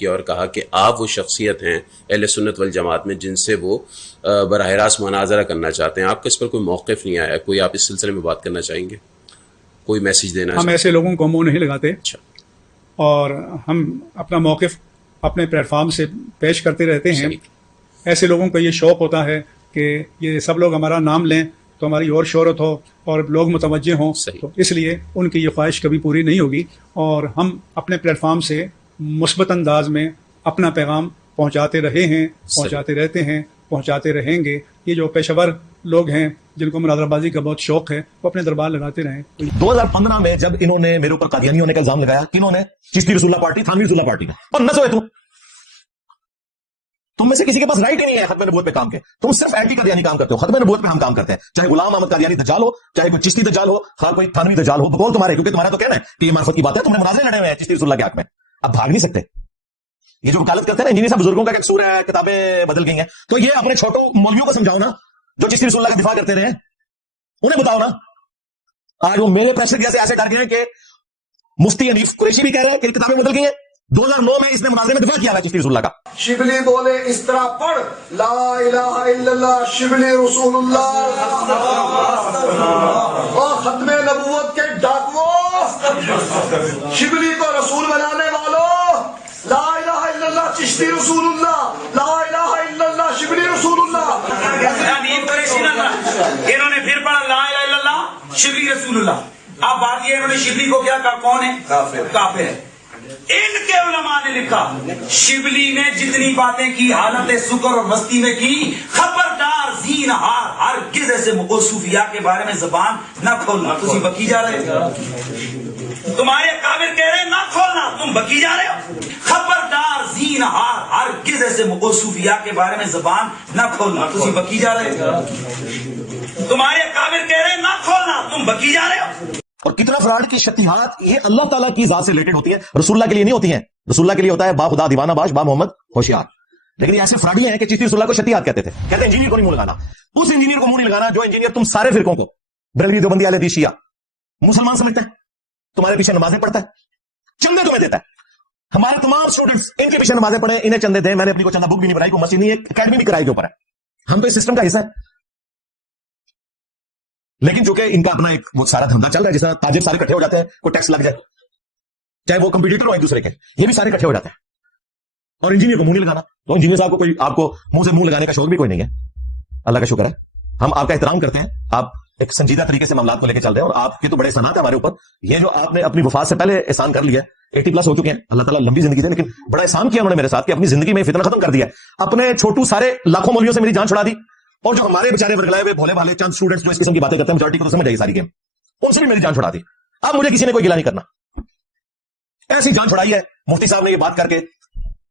کیا اور کہا کہ آپ وہ شخصیت ہیں اہل سنت والجماعت میں جن سے وہ براہ راست مناظرہ کرنا چاہتے ہیں. آپ کا اس پر کوئی موقف نہیں آیا؟ کوئی آپ اس سلسلے میں بات کرنا چاہیں گے؟ کوئی میسج دینا؟ ہم ایسے لوگوں کو منہ نہیں لگاتے. اچھا. اور ہم اپنا موقف اپنے پلیٹ فارم سے پیش کرتے رہتے ہیں. ایسے لوگوں کو یہ شوق ہوتا ہے کہ یہ سب لوگ ہمارا نام لیں تو ہماری اور شہرت ہو اور لوگ متوجہ ہوں. تو اس لیے ان کی یہ خواہش کبھی پوری نہیں ہوگی. اور ہم اپنے پلیٹ فارم سے مثبت انداز میں اپنا پیغام پہنچاتے رہے ہیں، پہنچاتے رہتے ہیں، پہنچاتے رہیں گے. یہ جو پیشہ ور لوگ ہیں جن کو مناظرہ بازی کا بہت شوق ہے وہ اپنے دربار لگاتے رہیں. 2015 میں جب انہوں نے میرے اوپر قادیانی ہونے کا الزام لگایا، کنہوں نے؟ چشتی رسول اللہ پارٹی، تھانوی رسول اللہ پارٹی کا. اور نہ سوئے تم میں سے کسی کے پاس رائٹ ہی نہیں ہے ختم نبوت پہ کام کے. تم صرف اینٹی قادیانی کام کرتے ہو. ختم نبوت پہ ہم کام کرتے ہیں، چاہے غلام احمد قادیانی دجال ہو، چاہے کوئی چشتی دجال ہو، خواہ کوئی تھانوی دجال ہو، بقول تمہارے، کیونکہ تمہارا تو کہنا ہے کہ یہ معرفت کی بات ہے. تم نے مناظرے لڑے ہوئے ہیں چشتی رسول اللہ کے حق میں، اب بھاگ نہیں سکتے. یہ جو وکالت کرتے ہیں نا انجینئر صاحب، بزرگوں کا قصور ہے، کتابیں بدل گئی ہیں. تو یہ اپنے چھوٹوں مولویوں کو سمجھاؤ نا جو چشتی رسول اللہ کا دفاع کرتے رہے، انہیں بتاؤ نا. آج وہ میرے پریشر جیسے ایسے ڈر گئے ہیں کہ مفتی حنیف قریشی بھی کہہ رہے ہیں کہ کتابیں بدل گئی ہیں. 2009 میں اس نے مناظرے میں دفاع کیا ہے چشتی رسول اللہ کا. شبلی بولے اس طرح پڑھ، لا الہ الا اللہ شبلی رسول اللہ. اور ختم نبوت کے ڈاکووں، شبلی کو رسول بنانے والوں، لا الہ الا اللہ چشتی رسول اللہ، لا الہ الا اللہ شبلی رسول اللہ. انہوں نے پھر پڑھا لا الہ الا اللہ شبلی رسول اللہ. اب بات یہ انہوں نے شبلی کو کیا کہا؟ کون ہے؟ کافر ہے. ان کے علماء نے لکھا شبلی نے جتنی باتیں کی حالت سکر اور مستی میں کی، خبردار زینہار ہرگز ایسے صوفیاء کے بارے میں زبان نہ کھولنا. تم بکی جا رہے ہو، تمہارے کافر کہہ رہے ہیں نہ کھولنا، تم بکی جا رہے ہو. خبردار زینہار ہرگز ایسے صوفیاء کے بارے میں زبان نہ کھولنا. تم بکی جا رہے ہو، تمہارے کافر کہہ رہے ہیں نہ کھولنا، تم بکی جا رہے ہو. اور کتنا فراڈ کی شتیہات یہ اللہ تعالیٰ کی ذات سے ریلیٹڈ ہوتی ہے، رسول اللہ کے لیے نہیں ہوتی ہیں. رسول اللہ کے لیے ہوتا ہے با خدا دیوانہ باش، با محمد ہوشیار. لیکن یہ ایسے فراڈی ہیں کہ چشتی رسول اللہ کو شتیہات کہتے تھے. کہتے ہیں انجینئر کو نہیں منہ لگانا. اس انجینئر کو منہ نہیں لگانا جو انجینئر تم سارے فرقوں کو، بریلوی، دیوبندی، اہل حدیث، شیعہ، مسلمان سمجھتا ہے، تمہارے پیچھے نمازیں پڑھتا ہے، چندے تمہیں دیتا ہے. ہمارے تمام اسٹوڈنٹس ان کے پیچھے نمازیں پڑھے، انہیں چندے دیں. میں نے اپنی کو چندہ بک بھی نہیں بنائی، کوئی مسجد نہیں، ایک اکیڈمی بھی کرائی کے اوپر ہے. ہم تو اس سسٹم کا حصہ ہے. لیکن جو کہ ان کا اپنا ایک وہ سارا دھندا چل رہا ہے، جس طرح تاجر سارے اکٹھے ہو جاتے ہیں، کوئی ٹیکس لگ جائے، چاہے وہ کمپیٹیٹر ہو ایک دوسرے کے، یہ بھی سارے اکٹھے ہو جاتے ہیں. اور انجینئر کو منہ نہیں لگانا. تو انجینئر صاحب کو کوئی آپ کو منہ سے منہ لگانے کا شوق بھی کوئی نہیں ہے. اللہ کا شکر ہے، ہم آپ کا احترام کرتے ہیں. آپ ایک سنجیدہ طریقے سے معاملات کو لے کے چل رہے ہیں، اور آپ کے تو بڑے احسانات ہیں ہمارے اوپر. یہ جو آپ نے اپنی وفات سے پہلے احسان کر لیا ہے، 80+ ہو چکے ہیں، اللہ تعالیٰ لمبی زندگی دے، لیکن بڑا احسان کیا انہوں نے میرے ساتھ کہ اپنی زندگی میں فتنہ ختم کر دیا. اپنے چھوٹو سارے لاکھوں مولویوں سے میری جان چھڑا دی. اور جو ہمارے بیچارے ورگلائے ہوئے بھولے بھالے چند اسٹوڈنٹس جو اس قسم کی باتیں کرتے ہیں، میجورٹی کو تو سمجھ آئی ساری گیم، ان سے بھی میری جان چھڑا دی. اب مجھے کسی نے کوئی گلا نہیں کرنا. ایسی جان چھڑائی ہے مفتی صاحب نے یہ بات کر کے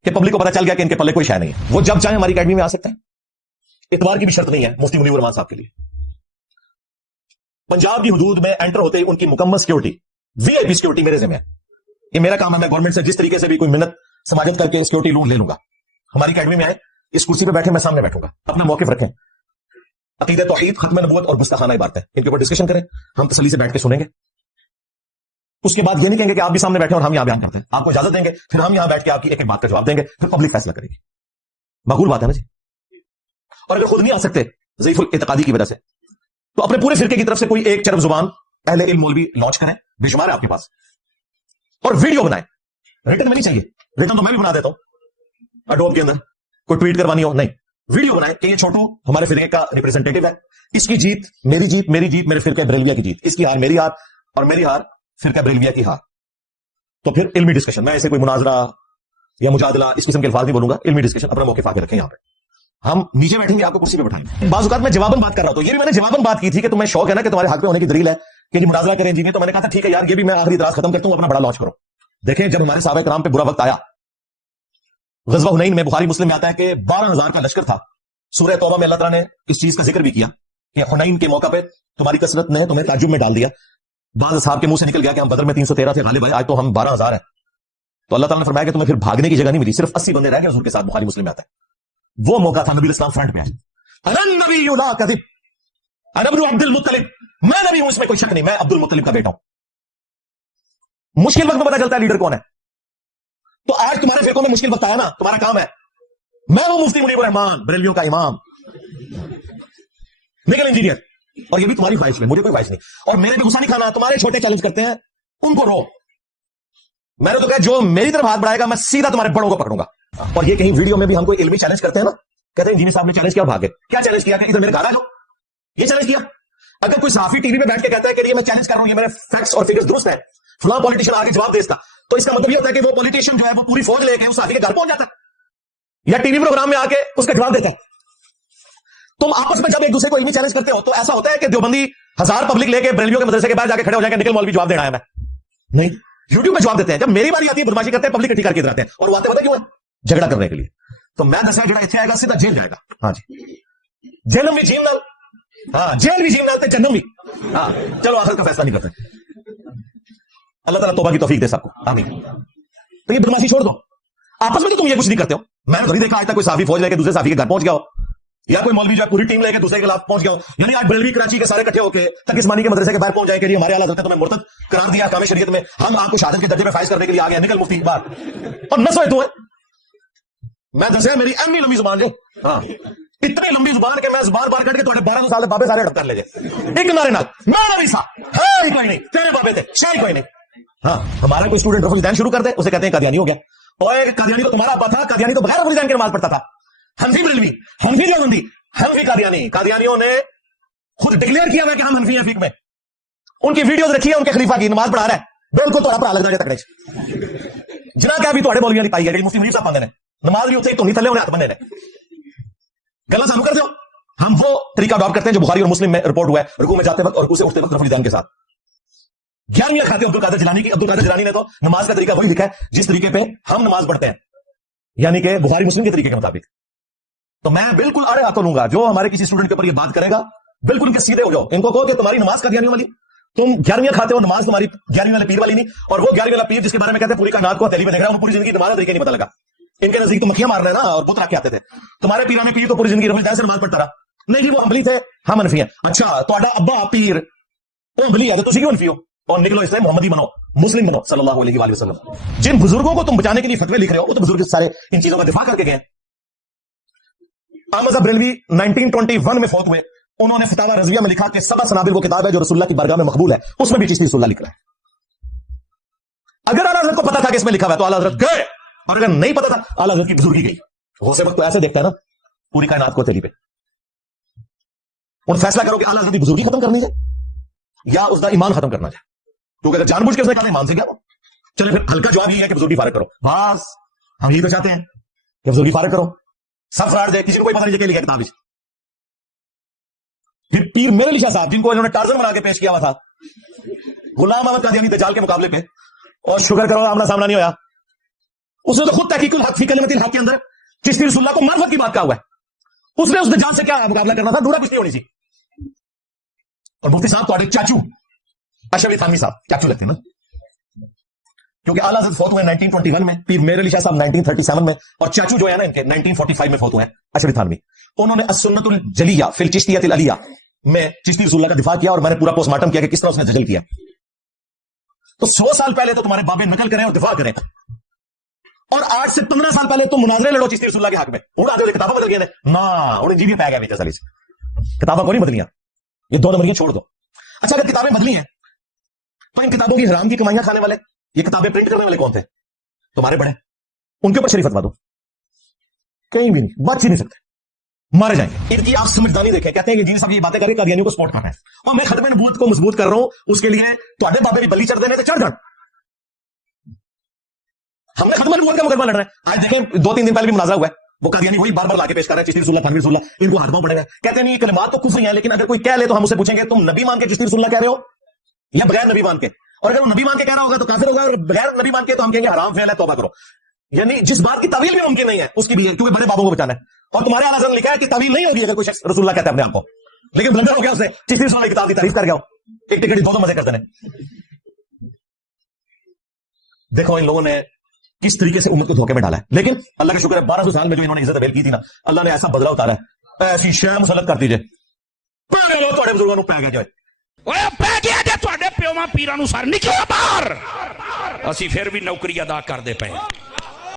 کہ پبلک کو پتا چل گیا کہ ان کے پلے کوئی شے نہیں ہے. وہ جب چاہیں ہماری اکیڈمی میں آ سکتے ہیں. اتوار کی بھی شرط نہیں ہے مفتی منیر الرحمان صاحب کے لیے. پنجاب کی حدود میں انٹر ہوتے ہی ان کی مکمل سیکورٹی، وی آئی پی سیکورٹی میرے ذمہ ہے. یہ میرا کام ہے. میں گورنمنٹ سے جس طریقے سے بھی کوئی منت سماجت کر کے سیکورٹی لون لے لوں گا. ہماری اکیڈمی میں آئے، اس کرسی پہ بیٹھے، میں سامنے بیٹھوں گا. اپنا موقف رکھیں. عقیدہ توحید، ختم نبوت اور گستاخانہ عبارتیں، ان کے اوپر ڈسکشن کریں. ہم تسلی سے بیٹھ کے سنیں گے. اس کے بعد یہ نہیں کہیں گے کہ آپ بھی سامنے بیٹھے اور ہم یہاں بیان کرتے ہیں. آپ کو اجازت دیں گے، پھر ہم یہاں بیٹھ کے آپ کی ایک ایک بات کا جواب دیں گے، پھر پبلک فیصلہ کرے گی. معقول بات ہے نا جی. اور اگر خود نہیں آ سکتے ضعیف الاعتقادی کی وجہ سے، تو اپنے پورے فرقے کی طرف سے کوئی ایک چرب زبان اہل علم مولوی لانچ کریں. بے شمار ہے آپ کے پاس. اور ویڈیو بنائیں. ریٹن میں نہیں چاہیے، ریٹن تو میں بھی بنا دیتا ہوں اڈوب کے اندر. کوئی ٹویٹ کروانی ہو، نہیں، ویڈیو بنائیں کہ یہ چھوٹو ہمارے فرقے کا ریپرزینٹیٹو ہے. اس کی جیت میری جیت، میری جیت میرے فرقہ بریلویہ کی جیت. اس کی ہار میری ہار، اور میری ہار فرقہ بریلویہ کی ہار. تو پھر علمی ڈسکشن. میں ایسے کوئی مناظرہ یا مجادلہ اس قسم کے الفاظ نہیں بولوں گا. علمی ڈسکشن، اپنا موقف آگے رکھیں. یہاں پہ ہم نیچے بیٹھیں گے، آپ کو کرسی پہ بٹھائیں گے. بعض اوقات میں جواباً بات کر رہا ہوں، تو یہ بھی میں نے جواباً بات کی تھی کہ تمہیں شوق ہے نا کہ تمہارے حق پہ ہونے کی دلیل ہے کہ جی مناظرہ کریں جی. تو میں نے کہا تھا ٹھیک ہے یار، یہ بھی میں آخری اعتراض ختم کرتا ہوں، اپنا بڑا لانچ کرو. دیکھیں جب ہمارے صحابہ کرام پہ برا وقت آیا، غزوہ حنین میں، بخاری مسلم میں آتا ہے کہ 12,000 کا لشکر تھا. سورہ توبہ میں اللہ تعالیٰ نے اس چیز کا ذکر بھی کیا کہ حنین کے موقع پہ تمہاری کثرت نے تمہیں تعجب میں ڈال دیا. بعض اصحاب کے منہ سے نکل گیا کہ ہم بدر میں 313 سے غالب آئے، آج تو ہم 12,000 ہیں. تو اللہ تعالیٰ نے فرمایا کہ تمہیں پھر بھاگنے کی جگہ نہیں ملی، صرف 80 بندے رہ گئے حضور کے ساتھ. بخاری مسلم میں آتا ہے. وہ موقع تھا نبی اسلام فرنٹ پہ آئے. انا النبی لا کذب، انا ابن عبد المطلب، میں نبی ہوں، اس میں کوئی شک نہیں، میں عبد المطلب کا بیٹا ہوں. مشکل وقت میں پتا چلتا ہے لیڈر کون ہے. तो आज तुम्हारे फिरकों में मुश्किल वक्त आया ना, तुम्हारा काम है, मैं हूं मुफ्ती मुनीबुर रहमान, बरेलियों का इमाम, निकल इंजीनियर, और ये भी तुम्हारी ख्वाहिश में, मुझे कोई ख्वाहिश नहीं, और मेरे पे गुस्सा नहीं खाना, तुम्हारे छोटे चैलेंज करते हैं उनको रो। मैंने तो कहा जो मेरी तरफ हाथ बढ़ाएगा मैं सीधा तुम्हारे बड़ों को पकड़ूंगा। और ये कहीं वीडियो में भी हमको इल्मी चैलेंज करते हैं ना, कहते हैं इंजीनियर साहब ने चैलेंज किया, भागे। क्या चैलेंज किया? इधर मेरे घर आ जाओ, ये चैलेंज किया। अगर कोई सहाफी टीवी पे बैठ के कहता है कि ये मैं चैलेंज कर रहा हूं, ये मेरे फैक्ट्स और फिगर्स दुरुस्त है, फलां पॉलिटिशियन आगे जवाब दे इसका, तो इसका मतलब ये होता है कि वो पॉलिटिशियन जो है वो पूरी फौज लेके उस सहाफी के घर पहुंच जाता है या टीवी प्रोग्राम में आके उसका जवाब देता है। तुम आपस में जब एक दूसरे को इल्मी चैलेंज करते हो तो ऐसा होता है कि देवबंदी 1000 पब्लिक लेके बरेलियों के मदरसे के बाहर जाके खड़े हो जाएंगे, निकल मौलवी जवाब देना है मैं नहीं, यूट्यूब पे जवाब देते हैं। जब मेरी बारी आती है बदमाशी करते हैं, पब्लिक इकट्ठी करके इधर आते हैं, और वो आते पता क्यों है? झगड़ा करने के लिए। तो मैं दसा जड़ा इतने आएगा सीधा जेल जाएगा। हाँ जी, जेलम भी झीम नाल, हाँ जेल भी झीम नाल, जन्नम भी। हाँ चलो आखिर का फैसला नहीं करते, अल्लाह ताला तौबा की तौफीक दे सबको, आमीन। तो ये बदमाशी छोड़ दो, आपस में तो तुम ये कुछ नहीं करते हो। मैंने तो नहीं देखा आज तक कोई साफी फौज लेके दूसरे साफी के घर पहुंच गया हो, या कोई मौलवी जो है पूरी टीम लेके दूसरे के खिलाफ पहुंच गया हो। यानी आज बरेलवी कराची के सारे इकट्ठे होकर तक इस्मानी के मदरसे के बाहर पहुंच जाए कि हमारे आला हज़रत ने तुम्हें मुर्तद करार दिया काम शरीयत में, हम आपको शहादत के दर्जे में फाइज करने के लिए आ गए, निकल मुफ्ती बाहर, और न सोए तू है। मैं दस मेरी एमनी लंबी जुबान जो, हाँ इतनी लंबी जुबान के मैं जुबान बार करके तुम्हारे 12 साल बाबे सारे हड़प कर ले जाए एक नारे नाल, मैं नबी सा है कोई नहीं, तेरे बाबे थे शाही कोई नहीं। हाँ हमारा कोई स्टूडेंट रफुल दैन शुरू कर दे, उसे कहते हैं कादियानी हो गया। और कादियानी तो तुम्हारा अब्बा था, कादियानी तो बगैर रफुल दैन की नमाज पढ़ता था। हनफी बरेलवी, हनफी देवबंदी, हनफी कादियानी, कादियानियों ने खुद डिक्लेयर किया हुआ कि हम हनफी हैं फीक में, उनकी वीडियोस रखी है, उनके खलीफा की नमाज पढ़ा रहा है, बिल्कुल तो भरा लगता है तकड़े जना क्या भी थोड़े मौलवियां दी पाई है मुफ्ती मुनीर साहब पांदे ने नमाज भी उत्थे धोनी थले उन्हें हाथ बने ने गल्ला सानू कर दो। हम वो तरीका अडॉप्ट करते हैं जो बुखारी और मुस्लिम में रिपोर्ट हुआ है, रुकू में जाते वक्त और रुकू से उठते वक्त रफुल दैन के साथ। 11वीं खाते अब्दुल कादिर जिलानी की, अब्दुल कादिर जिलानी ने तो नमाज का तरीका वही लिखा है जिस तरीके पे हम नमाज पढ़ते हैं, यानी कि बुखारी मुस्लिम के तरीके के मुताबिक। तो मैं बिल्कुल अड़े हाथों लूंगा जो हमारे किसी स्टूडेंट के ऊपर ये बात करेगा, बिल्कुल इनके सीधे हो जाओ, इनको कहो कि तुम्हारी नमाज कादियानियों वाली, तुम 11वीं खाते हो, नमाज तुम्हारी 11वीं वाले पीर वाली नहीं। और वो 11वीं वाला पीर जिसके बारे में कहते हैं पूरी कायनात को हथेली में देख रहा है, पूरी जिंदगी नमाज तरीके नहीं पता लगा, इनके नजदीक तो मक्खियां मार रहे ना और बुत रख के आते थे। तुम्हारे पीराने पीर तो पूरी जिंदगी रफुल दैन से नमाज पढ़ता रहा, नहीं जी वो हम्बली थे, हम हनफी हैं। अच्छा तो अब्बा पीर वो हम्बली है तो तुम क्यों हनफी हो? और निकलो इसलिए मोहम्मदी बनो, मुस्लिम बनो सल्लल्लाहु अलैहि वसल्लम। जिन बुजुर्गों को तुम बचाने के लिए फतवे लिख रहे हो वो तो बुजुर्ग सारे इन चीजों का दिफा करके गए। अहमद बरेलवी 1921 में फौत हुए, उन्होंने फतावा रज़विया में लिखा कि सबा सनाबिल वो किताब है जो रसूलुल्लाह की बारगाह में मकबूल है, उसमें भी चिश्ती रसूलुल्लाह लिख रहा है। अगर आला हज़रत को पता था कि इसमें लिखा हुआ है तो आला हज़रत गए, और अगर नहीं पता था आला हज़रत की बुजुर्गी गई। हो से वक्त तो ऐसे देखता है ना पूरी कायनात को तेली पे, उन फैसला करो कि आला हज़रत की बुजुर्गी खत्म करनी है या उसका ईमान खत्म करना है। क्योंकि अगर जानबूझ के उसने कहा ईमान से गया, चले फिर हल्का जवाब ये है कि बुजुर्गी फारिग करो, बस हम यही तो चाहते हैं कि बुजुर्गी फारिग करो, सब फ्रॉड दे, किसी को कोई पता नहीं क्या लिखा किताब। फिर पीर मेरे लिशा साहब जिनको इन्होंने टार्जन बना के पेश किया हुआ था गुलाम अहमद कादियानी दज्जाल के मुकाबले पे, और शुक्र करो आमना सामना नहीं होया, उसने तो खुद तहकीकुल हक फी कलिमतिल हक के अंदर चिश्ती रसूलुल्लाह को मार्फत की बात कहा हुआ है, उसने उस दज्जाल से क्या मुकाबला करना था, दूरा कुश्ती होनी थी। और मुफ्ती साहब तो चाचू अशरफ अली थानवी साहब चाचू लगते ना, क्योंकि आला हज़रत फौत हुए 1921 में, पीर मेरे अली शाह साहब 1937 में, और चाचू जो है ना इनके 1945 में फौत हुए हैं अशरफ अली थानवी। उन्होंने अस्सुन्नतुल जलिया फिल चिश्तियतिल अलिया में चिश्ती रसूलुल्लाह का दिफा किया, और मैंने पूरा पोस्टमार्टम किया कि किस तरह उसने जजल किया। तो 100 साल पहले तो तुम्हारे बाबे नकल करें और दिफा करें, और 8 से 15 साल पहले तुम मुनाजरे लड़ो चिश्ती रसूलुल्लाह के हक में, उड़ा दो किताबें बदल गए ना, और इंजीनियर पै गया बेचा से किताबें को नहीं बदलियां, ये 2 नंबरियां छोड़ दो। अच्छा अगर किताबें बदली हैं तो इन किताबों की हराम की कमाइयां खाने वाले, ये किताबें प्रिंट करने वाले कौन थे? तुम्हारे बड़े, उनके ऊपर शरीफ फतवा दो, कहीं भी नहीं, बच ही नहीं सकते, मारे जाएंगे। इनकी आप समझदारी देखें, कहते हैं कि इंजीनियर साहब ये बातें करके कादियानियों को सपोर्ट करना है, और मैं खत्म नबूवत को मजबूत कर रहा हूं, उसके लिए तुम्हारे बाबे भी बली चढ़ देने से चढ़ जान, हमने खत्म नबूवत का मुकदमा लड़ रहे हैं। आज देखें 2-3 दिन पहले भी मुनाज़रा हुआ है, वो कादियानी वही बार बार लाके पेश कर रहे हैं चिश्ती रसूलुल्लाह थानवी रसूलुल्लाह, इनको हाथ पांव पड़ेगा, कहते नहीं ये कलिमात तो कुफ्र हैं, लेकिन अगर कोई कह ले तो हम उसे पूछेंगे तुम नबी मान के चिश्ती रसूलुल्लाह कह रहे हो या बगैर नबी मान के, और अगर वो नबी मान के कह रहा होगा तो काफिर होगा, और बगैर नबी मान के तो हम कहेंगे हराम फेल है, तौबा करो। यानी जिस बात की तावील भी मुमकिन नहीं है उसकी भी है, क्योंकि बड़े बाबों को बचाना है। और तुम्हारे आला हज़रत ने लिखा है कि तावील नहीं होगी अगर कोई शख्स रसूलुल्लाह कहता है अपने आप को, लेकिन ब्लंडर हो गया उसने चिश्ती रसूलुल्लाह की किताब की तारीफ कर गया, एक टिकट 2 मजे करते हैं। देखो इन लोगों ने किस तरीके से उम्मत को धोखे में डाला है, लेकिन अल्लाह का शुक्र है 1200 साल में जो इन्होंने इज्जत अवेल की थी ना, अल्लाह ने ऐसा बदला उतारा है, ऐसी शय मुसल्लत कर दीजिए पहले लो थोड़े बुजुर्गों पै गया जाए पै गया जे तुहाडे प्योवां पीरां नूं सर निकलिया बाहर, असीं फिर भी नौकरी अदा करदे पए।